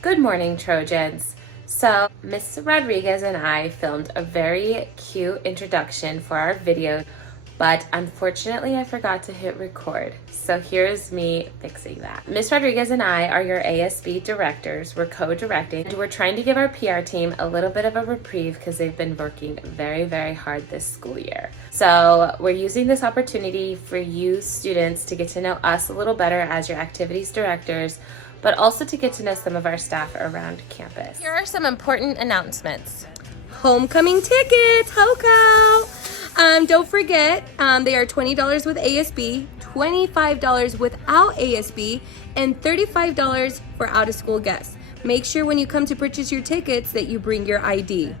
Good morning, Trojans. So, Miss Rodriguez and I filmed a very cute introduction for our video, but unfortunately I forgot to hit record. So here's me fixing that. Miss Rodriguez and I are your ASB directors. We're co-directing. We're trying to give our PR team a little bit of a reprieve because they've been working very, very hard this school year. So we're using this opportunity for you students to get to know us a little better as your activities directors, but also to get to know some of our staff around campus. Here are some important announcements. Homecoming tickets, HOCO! Don't forget, they are $20 with ASB, $25 without ASB, and $35 for out-of-school guests. Make sure when you come to purchase your tickets that you bring your ID.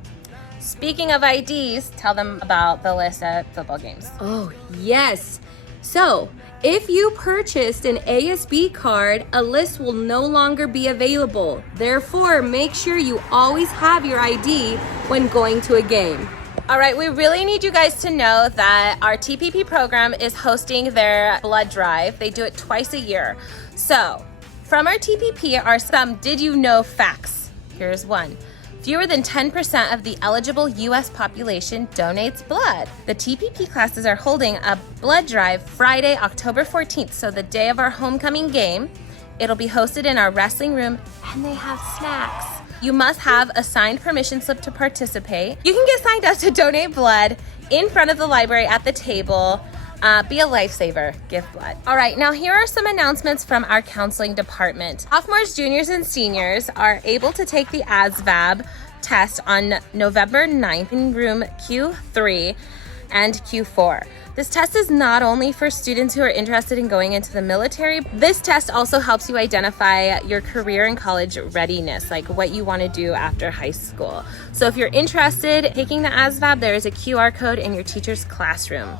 Speaking of IDs, tell them about the list at football games. Oh, yes. So, if you purchased an ASB card, a list will no longer be available. Therefore, make sure you always have your ID when going to a game. All right, we really need you guys to know that our TPP program is hosting their blood drive. They do it twice a year. So, from our TPP are some did you know facts. Here's one. Fewer than 10% of the eligible U.S. population donates blood. The TPP classes are holding a blood drive Friday, October 14th, so the day of our homecoming game. It'll be hosted in our wrestling room, and they have snacks. You must have a signed permission slip to participate. You can get signed up to donate blood in front of the library at the table. Be a lifesaver, give blood. All right, now here are some announcements from our counseling department. Sophomores, juniors, and seniors are able to take the ASVAB test on November 9th in room Q3 and Q4. This test is not only for students who are interested in going into the military. This test also helps you identify your career and college readiness, like what you want to do after high school. So if you're interested in taking the ASVAB, there is a QR code in your teacher's classroom.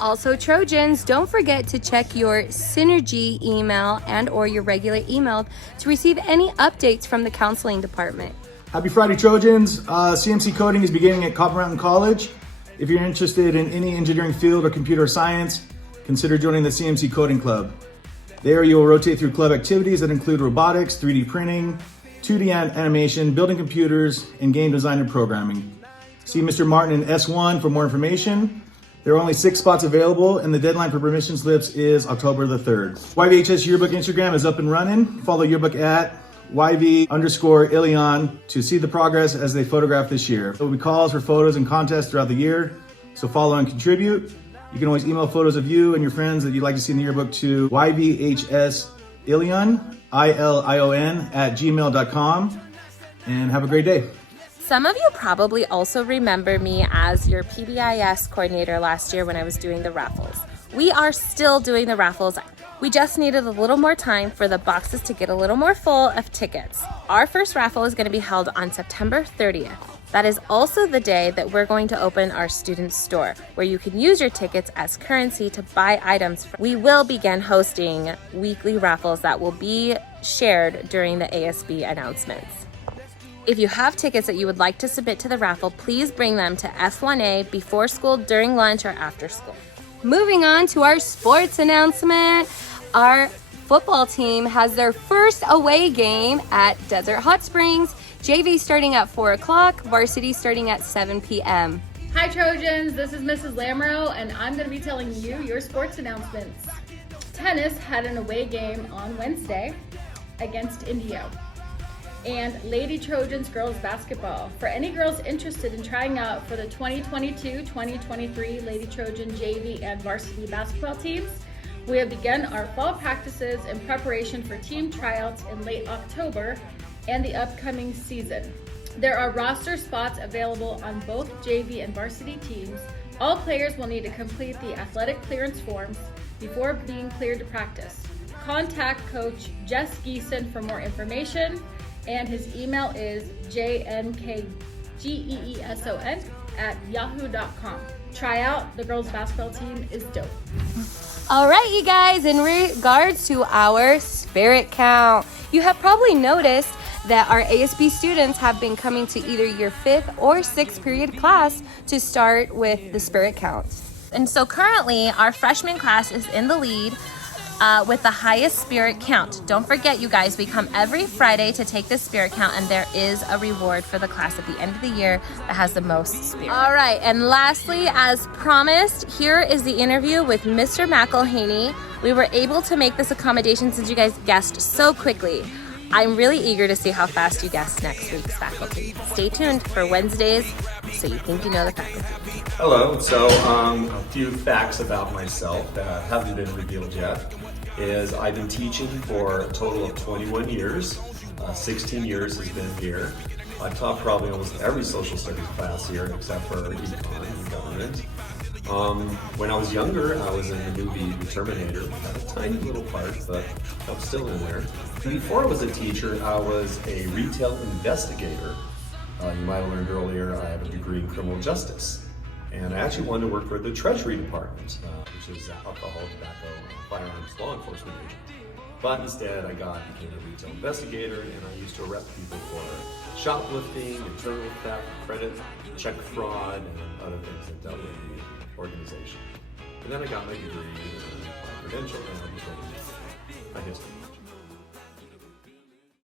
Also, Trojans, don't forget to check your Synergy email and or your regular email to receive any updates from the counseling department. Happy Friday, Trojans. CMC coding is beginning at Copper Mountain College. If you're interested in any engineering field or computer science, consider joining the CMC Coding Club. There you will rotate through club activities that include robotics, 3D printing, 2D animation, building computers, and game design and programming. See Mr. Martin in S1 for more information. There are only 6 spots available, and the deadline for permission slips is October the 3rd. YVHS Yearbook Instagram is up and running. Follow Yearbook at YV_Ilion to see the progress as they photograph this year. There will be calls for photos and contests throughout the year, so follow and contribute. You can always email photos of you and your friends that you'd like to see in the yearbook to YVHSIlion, ILION, @gmail.com, and have a great day. Some of you probably also remember me as your PBIS coordinator last year when I was doing the raffles. We are still doing the raffles. We just needed a little more time for the boxes to get a little more full of tickets. Our first raffle is going to be held on September 30th. That is also the day that we're going to open our student store, where you can use your tickets as currency to buy items. We will begin hosting weekly raffles that will be shared during the ASB announcements. If you have tickets that you would like to submit to the raffle, please bring them to F1A before school, during lunch, or after school. Moving on to our sports announcement. Our football team has their first away game at Desert Hot Springs. JV starting at 4 o'clock, varsity starting at 7 p.m. Hi Trojans, this is Mrs. Lamoureux, and I'm going to be telling you your sports announcements. Tennis had an away game on Wednesday against Indio. And Lady Trojans girls basketball. For any girls interested in trying out for the 2022-2023 Lady Trojan JV and varsity basketball teams, we have begun our fall practices in preparation for team tryouts in late October and the upcoming season. There are roster spots available on both JV and varsity teams. All players will need to complete the athletic clearance forms before being cleared to practice. Contact Coach Jess Geeson for more information, and his email is jnkgeeson@yahoo.com. Try out, the girls basketball team is dope. All right, you guys, in regards to our spirit count, you have probably noticed that our ASB students have been coming to either your 5th or 6th period class to start with the spirit count. And so currently our freshman class is in the lead with the highest spirit count. Don't forget, you guys, we come every Friday to take the spirit count, and there is a reward for the class at the end of the year that has the most spirit. All right, and lastly, as promised, here is the interview with Mr. McElhaney. We were able to make this accommodation since you guys guessed so quickly. I'm really eager to see how fast you guess next week's faculty. Stay tuned for Wednesdays, So You Think You Know the Faculty. Hello, so a few facts about myself that haven't been revealed yet is I've been teaching for a total of 21 years. 16 years has been here. I've taught probably almost every social studies class here except for econ and government. When I was younger, I was in the movie The Terminator. Had a tiny little part, but I'm still in there. Before I was a teacher, I was a retail investigator. You might have learned earlier, I have a degree in criminal justice. And I actually wanted to work for the Treasury Department, which is alcohol, tobacco, firearms, law enforcement agent. But instead, I became a retail investigator, and I used to arrest people for shoplifting, internal theft, credit, check fraud, and other things that dealt with the organization. And then I got my degree and my credential, and I was ready my history.